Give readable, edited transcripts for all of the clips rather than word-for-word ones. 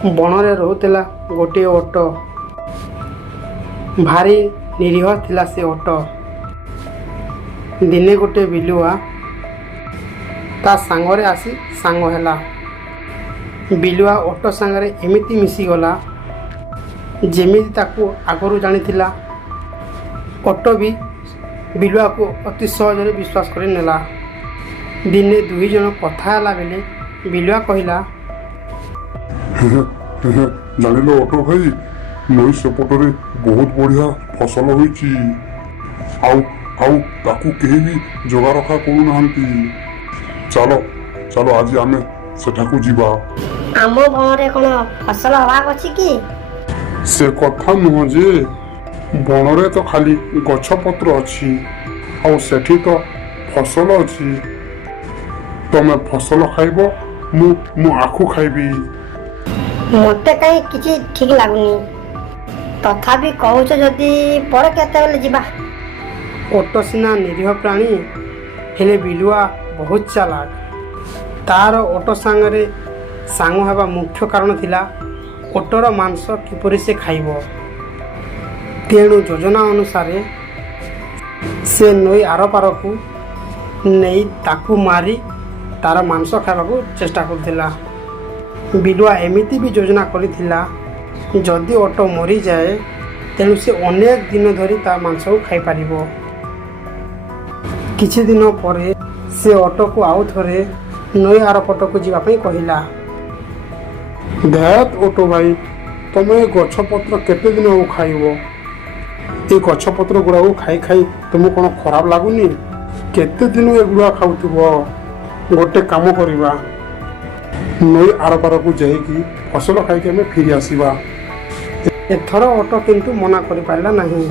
ବଣରେ ରହୁଥିଲା ଗୋଟିଏ ଓଟ। ଭାରି ନିରୀହ ଥିଲା ସେ ଓଟ। ଦିନେ ଗୋଟିଏ ବିଲୁଆ ତା ସାଙ୍ଗରେ ଆସି ସାଙ୍ଗ ହେଲା। ବିଲୁଆ ଓଟ ସାଙ୍ଗରେ ଏମିତି ମିଶିଗଲା ଯେମିତି ତାକୁ ଆଗରୁ ଜାଣିଥିଲା। ଓଟ ବି ବିଲୁଆକୁ ଅତି ସହଜରେ ବିଶ୍ୱାସ କରି ନେଲା। ଦିନେ ଦୁଇ ଜଣ କଥା ହେଲା ବେଳେ ବିଲୁଆ କହିଲା, ଜାଣିଲ ଅଟୋ ଭାଇ, ନଈ ସେପଟରେ ବହୁତ ବଢିଆ ଫସଲ ହୋଇଛି। ଆଉ ଆଉ ତାକୁ କେହି ବି ଜଗା ରଖା କରୁନାହାନ୍ତି। ଚାଲ ଚାଲ ଆଜି ଆମେ ସେଠାକୁ ଯିବା। ଆମ ବଣରେ କ'ଣ ଫସଲ ଅଭାବ ଅଛି କି? ସେ କଥା ନୁହଁ ଯେ, ବଣରେ ତ ଖାଲି ଗଛ ପତ୍ର ଅଛି, ଆଉ ସେଠି ତ ଫସଲ ଅଛି। ତମେ ଫସଲ ଖାଇବ, ମୁଁ ଆଖୁ ଖାଇବି। ମୋତେ କାହିଁ କିଛି ଠିକ୍ ଲାଗୁନି। ତଥାପି କହୁଛ ଯଦି ପରେ କେତେବେଳେ ଯିବା। ଓଟ ସିନା ନିରୀହ ପ୍ରାଣୀ, ହେଲେ ବିଲୁଆ ବହୁତ ଚାଲାକ। ତାର ଓଟ ସାଙ୍ଗରେ ସାଙ୍ଗ ହେବା ମୁଖ୍ୟ କାରଣ ଥିଲା ଓଟର ମାଂସ କିପରି ସେ ଖାଇବ। ତେଣୁ ଯୋଜନା ଅନୁସାରେ ସେ ନଈ ଆରପାରକୁ ନେଇ ତାକୁ ମାରି ତାର ମାଂସ ଖାଇବାକୁ ଚେଷ୍ଟା କରୁଥିଲା। ବିଲୁଆ ଏମିତି ବି ଯୋଜନା କରିଥିଲା, ଯଦି ଓଟ ମରିଯାଏ ତେଣୁ ସେ ଅନେକ ଦିନ ଧରି ତା ମାଂସକୁ ଖାଇପାରିବ। କିଛି ଦିନ ପରେ ସେ ଓଟକୁ ଆଉ ଥରେ ନଈ ଆରପଟକୁ ଯିବା ପାଇଁ କହିଲା। ଧ୍ୟାତ ଓଟ ଭାଇ, ତମେ ଏ ଗଛପତ୍ର କେତେ ଦିନ ଆଉ ଖାଇବ? ଏ ଗଛପତ୍ର ଗୁଡ଼ାକୁ ଖାଇ ଖାଇ ତୁମକୁ କ'ଣ ଖରାପ ଲାଗୁନି? କେତେ ଦିନ ଏଗୁଡ଼ା ଖାଉଥିବ? ଗୋଟେ କାମ କରିବା, ନଈ ଆରପାରକୁ ଯାଇକି ଫସଲ ଖାଇକି ଆମେ ଫେରି ଆସିବା। ଏଥର ଓଟ କିନ୍ତୁ ମନା କରିପାରିଲା ନାହିଁ।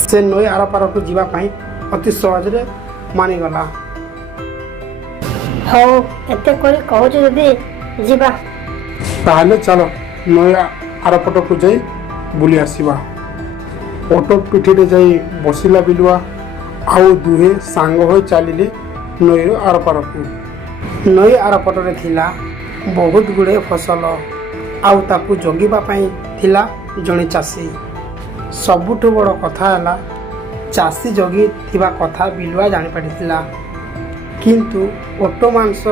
ସେ ନଈ ଆରପାରକୁ ଯିବା ପାଇଁ ଅତି ସହଜରେ ମାନିଗଲା। ହଉ, ଏତେ କରି କହୁଛ ଯଦି ଯିବା। ତାହେଲେ ଚାଲ ନଈ ଆରପଟକୁ ଯାଇ ବୁଲି ଆସିବା। ଓଟ ପିଠିରେ ଯାଇ ବସିଲା ବିଲୁଆ, ଆଉ ଦୁହେଁ ସାଙ୍ଗ ହୋଇ ଚାଲିଲେ ନଈର ଆରପାରକୁ। ନଈ ଆରପଟରେ ଥିଲା ବହୁତ ଗୁଡ଼ିଏ ଫସଲ, ଆଉ ତାକୁ ଜଗିବା ପାଇଁ ଥିଲା ଜଣେ ଚାଷୀ। ସବୁଠୁ ବଡ଼ କଥା ହେଲା, ଚାଷୀ ଜଗିଥିବା କଥା ବିଲୁଆ ଜାଣିପାରିଥିଲା। କିନ୍ତୁ ଓଟ ମାଂସ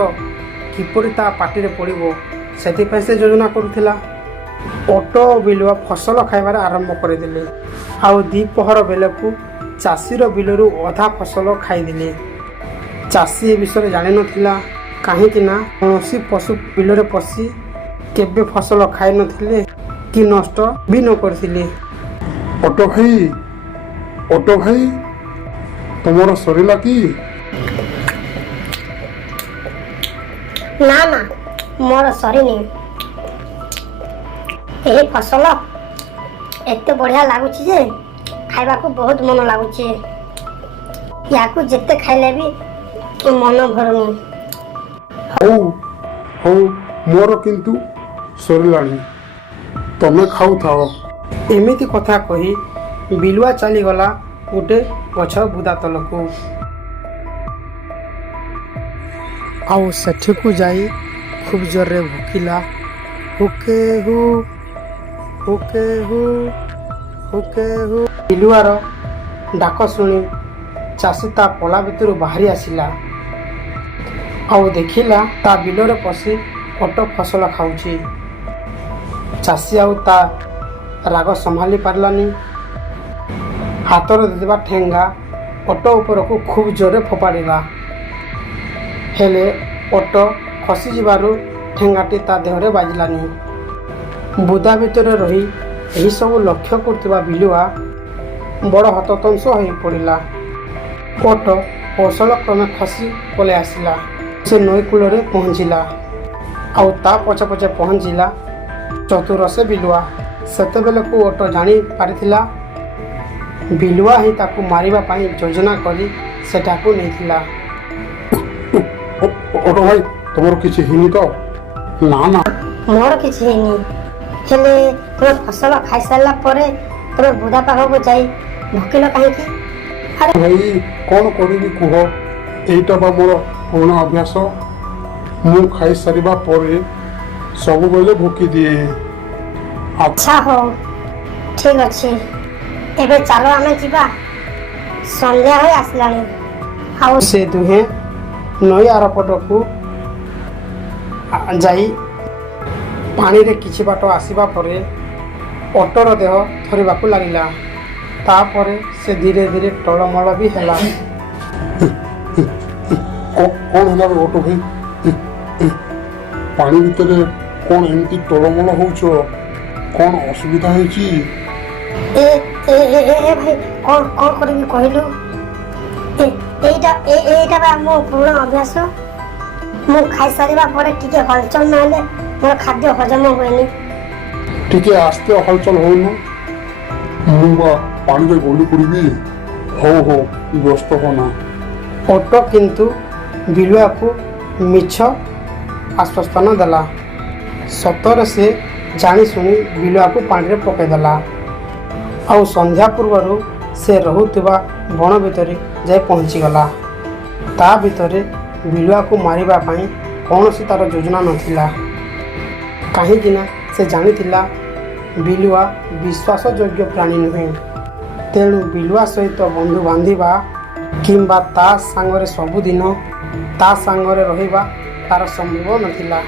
କିପରି ତା ପାଟିରେ ପଡ଼ିବ, ସେଥିପାଇଁ ସେ ଯୋଜନା କରୁଥିଲା। ଓଟ ଓ ବିଲୁଆ ଫସଲ ଖାଇବାରେ ଆରମ୍ଭ କରିଦେଲେ, ଆଉ ଦ୍ୱିପହର ବେଳକୁ ଚାଷୀର ବିଲରୁ ଅଧା ଫସଲ ଖାଇଦେଲେ। ଚାଷୀ ଏ ବିଷୟରେ ଜାଣିନଥିଲା, କାହିଁକି ନା କୌଣସି ପଶୁ ବିଲରେ ପଶି କେବେ ଫସଲ ଖାଇନଥିଲେ କି ନଷ୍ଟ ବି ନ କରିଥିଲେ। ଓଟ ଭାଇ, ତମର ସରିଲା କି? ନା ନା, ମୋର ସରିନି। ଏହି ଫସଲ ଏତେ ବଢ଼ିଆ ଲାଗୁଛି ଯେ ଖାଇବାକୁ ବହୁତ ମନ ଲାଗୁଛି। ୟାକୁ ଯେତେ ଖାଇଲେ ବି ମନ ଭରୁନି। ହଉ, ମୋର କିନ୍ତୁ ସରିଲାଣି, ତମେ ଖାଉଥାଅ। ଏମିତି କଥା କହି ବିଲୁଆ ଚାଲିଗଲା ଗୋଟେ ଗଛ ବୁଦା ତଳକୁ। ଆଉ ସେଠିକୁ ଯାଇ ଖୁବ୍ ଜୋରରେ ଭୁକିଲା, ହୁକେ ହୁ ହୁକେ ହୁ ହୁକେ ହୁ। ବିଲୁଆର ଡାକ ଶୁଣି ଚାଷୀ ତା ପଲା ଭିତରୁ ବାହାରି ଆସିଲା, ଆଉ ଦେଖିଲା ତା ବିଲରେ ପଶି ଓଟ ଫସଲ ଖାଉଛି। ଚାଷୀ ଆଉ ତା ରାଗ ସମ୍ଭାଳି ପାରିଲାନି। ହାତରେ ଥିବା ଠେଙ୍ଗା ଓଟ ଉପରକୁ ଖୁବ୍ ଜୋରରେ ଫୋପାଡ଼ିଲା। ହେଲେ ଓଟ ଖସିଯିବାରୁ ଠେଙ୍ଗାଟି ତା ଦେହରେ ବାଜିଲାନି। ବୁଦା ଭିତରେ ରହି ଏହିସବୁ ଲକ୍ଷ୍ୟ କରୁଥିବା ବିଲୁଆ ବଡ଼ ହତତଂସ ହୋଇପଡ଼ିଲା। ଓଟ କୌଶଳ କ୍ରମେ ଖସି ପଳାଇ ଆସିଲା। ସେ ନଈ କୂଳରେ ପହଞ୍ଚିଲା, ଆଉ ତା ପଛେ ପଛେ ପହଞ୍ଚିଲା ଚତୁର ସେ ବିଲୁଆ। ସେତେବେଳକୁ ଓଟ ଜାଣି ପାରିଥିଲା ବିଲୁଆ ହିଁ ତାକୁ ମାରିବା ପାଇଁ ଯୋଜନା କରି ସେଠାକୁ ନେଇଥିଲା। ଓଟ ଭାଇ, ତମର କିଛି ହେଇନି ତ? ନା ନା, ମୋର କିଛି ହେଇନି। ହେଲେ ତୁମେ ଫସଲ ଖାଇସାରିଲା ପରେ ତୁମେ ବୁଦା ପାଖକୁ ଯାଇ ଭୁକିଲ କାହିଁକି? ଆରେ ଭାଇ, କ'ଣ କରିବି କୁହ? ଏଇଟା ବା ମୋର ପୁରୁଣା ଅଭ୍ୟାସ। ମୁଁ ଖାଇସାରିବା ପରେ ସବୁବେଳେ ଭୋକି ଦିଏ। ଆଚ୍ଛା ହଉ ଠିକ ଅଛି, ଏବେ ଚାଲ ଆମେ ଯିବା, ସନ୍ଧ୍ୟା ହୋଇ ଆସିଲାଣି। ଆଉ ସେ ଦୁହେଁ ନଈ ଆରପଟକୁ ଯାଇ ପାଣିରେ କିଛି ବାଟ ଆସିବା ପରେ ଓଟର ଦେହ ଥରିବାକୁ ଲାଗିଲା। ତାପରେ ସେ ଧୀରେ ଧୀରେ ଟଳମଳ ବି ହେଲା। କଣ ହେଲା ଓଟ ଭାଇ? ପାଣି ଭିତରେ କଣ ଏମିତି ଟଳମଳ ହଉଛ? କଣ ଅସୁବିଧା ହେଇଛି? ଏ ଏ ଏ ଏ ଏ ଭାଇ କଣ କରିବି କହିଲୁ? ଏଇଟା ବା ମୋ ପୁରୁଣା ଅଭ୍ୟାସ। ମୁଁ ଖାଇସାରିବା ପରେ ଟିକେ ହଲଚଲ ନହେଲେ ମୋର ଖାଦ୍ୟ ହଜମ ହୁଏନି। ଟିକେ ଆସ୍ତେ ହଲଚଲ ହଉନୁ, ମୁଁ ବା ପାଣିରେ ଗଳି ପଡ଼ିବି। ହଉ ହଉ, ବ୍ୟସ୍ତ ହନା। ଓଟ କିନ୍ତୁ ବିଲୁଆକୁ ମିଛ ଆଶ୍ୱାସନା ଦେଲା। ସତରେ ସେ ଜାଣିଶୁଣି ବିଲୁଆକୁ ପାଣିରେ ପକାଇଦେଲା। ଆଉ ସନ୍ଧ୍ୟା ପୂର୍ବରୁ ସେ ରହୁଥିବା ବଣ ଭିତରେ ଯାଇ ପହଞ୍ଚିଗଲା। ତା ଭିତରେ ବିଲୁଆକୁ ମାରିବା ପାଇଁ କୌଣସି ତାର ଯୋଜନା ନଥିଲା, କାହିଁକିନା ସେ ଜାଣିଥିଲା ବିଲୁଆ ବିଶ୍ୱାସଯୋଗ୍ୟ ପ୍ରାଣୀ ନୁହେଁ। ତେଣୁ ବିଲୁଆ ସହିତ ବନ୍ଧୁ ବାନ୍ଧିବା କିମ୍ବା ତା ସାଙ୍ଗରେ ସବୁଦିନ ତା ସାଙ୍ଗରେ ରହିବା ତାର ସମ୍ଭବ ନଥିଲା।